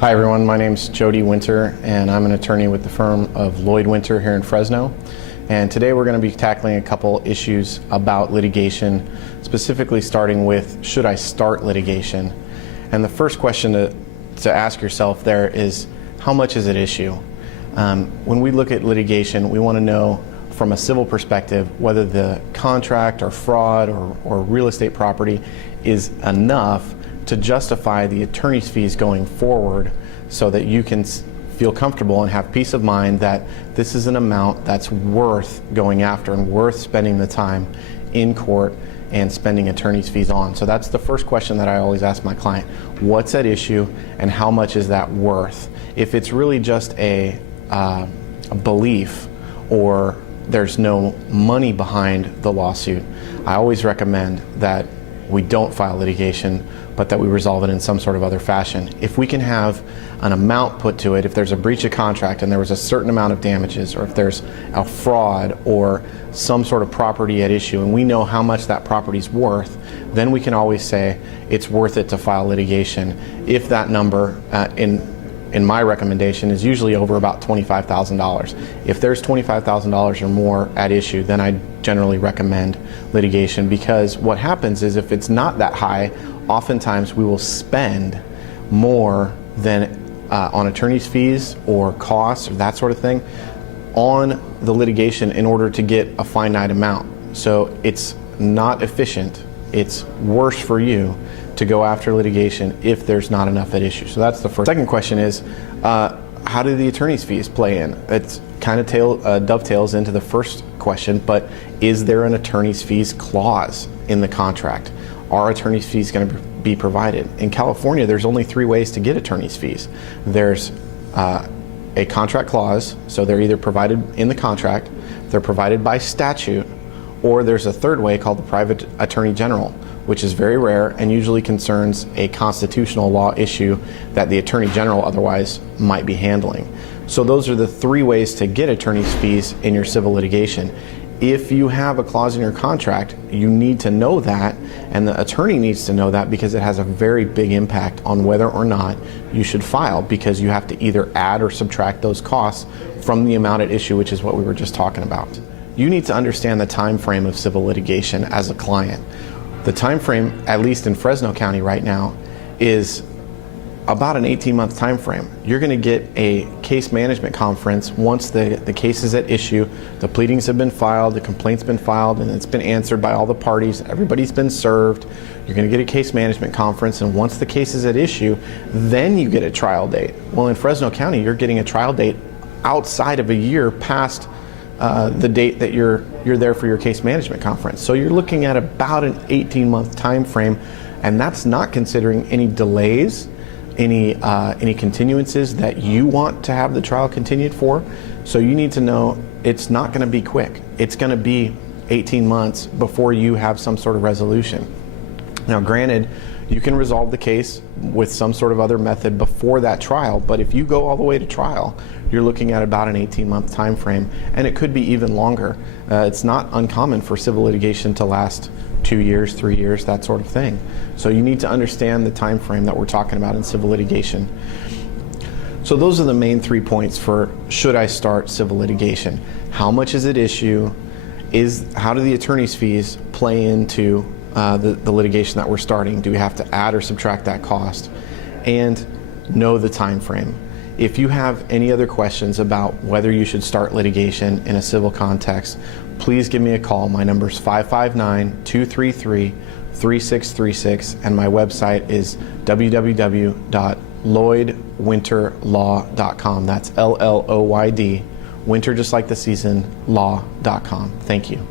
Hi everyone, my name's Jody Winter and I'm an attorney with the firm of Lloyd Winter here in Fresno. And today we're going to be tackling a couple issues about litigation, specifically starting with, should I start litigation? And the first question to ask yourself there is, how much is at issue? When we look at litigation, we want to know from a civil perspective whether the contract or fraud or real estate property is enough to justify the attorney's fees going forward, so that you can feel comfortable and have peace of mind that this is an amount that's worth going after and worth spending the time in court and spending attorney's fees on. So that's the first question that I always ask my client. What's at issue and how much is that worth? If it's really just a belief or there's no money behind the lawsuit, I always recommend that we don't file litigation, but that we resolve it in some sort of other fashion. If we can have an amount put to it, if there's a breach of contract and there was a certain amount of damages, or if there's a fraud or some sort of property at issue and we know how much that property's worth, then we can always say it's worth it to file litigation. If that number, in my recommendation, is usually over about $25,000. If there's $25,000 or more at issue, then I generally recommend litigation, because what happens is if it's not that high, oftentimes we will spend more than on attorney's fees or costs or that sort of thing on the litigation in order to get a finite amount. So it's not efficient. It's worse for you to go after litigation if there's not enough at issue. So that's the first. Second question is, how do the attorney's fees play in? It kind of dovetails into the first question, but is there an attorney's fees clause in the contract? Are attorney's fees going to be provided? In California, there's only 3 ways to get attorney's fees. There's a contract clause, so they're either provided in the contract, they're provided by statute, or there's a third way called the private attorney general, which is very rare and usually concerns a constitutional law issue that the attorney general otherwise might be handling. So those are the 3 ways to get attorney's fees in your civil litigation. If you have a clause in your contract, you need to know that, and the attorney needs to know that, because it has a very big impact on whether or not you should file, because you have to either add or subtract those costs from the amount at issue, which is what we were just talking about. You need to understand the time frame of civil litigation as a client. The time frame, at least in Fresno County right now, is about an 18-month time frame. You're going to get a case management conference once the case is at issue, the pleadings have been filed, the complaint's been filed, and it's been answered by all the parties, everybody's been served. You're going to get a case management conference, and once the case is at issue, then you get a trial date. Well, in Fresno County, you're getting a trial date outside of a year past the date that you're there for your case management conference. So you're looking at about an 18-month time frame, and that's not considering any delays, any continuances that you want to have the trial continued for. So you need to know it's not going to be quick. It's going to be 18 months before you have some sort of resolution. Now, granted, you can resolve the case with some sort of other method before that trial, but if you go all the way to trial, you're looking at about an 18-month time frame, and it could be even longer. It's not uncommon for civil litigation to last 2 years, 3 years, that sort of thing. So you need to understand the time frame that we're talking about in civil litigation. So those are the main 3 points for should I start civil litigation. How much is at issue? How do the attorney's fees play into the litigation that we're starting? Do we have to add or subtract that cost? And know the time frame. If you have any other questions about whether you should start litigation in a civil context, please give me a call. My number is 559-233-3636, and my website is www.lloydwinterlaw.com. That's LLOYD, winter just like the season, law.com. Thank you.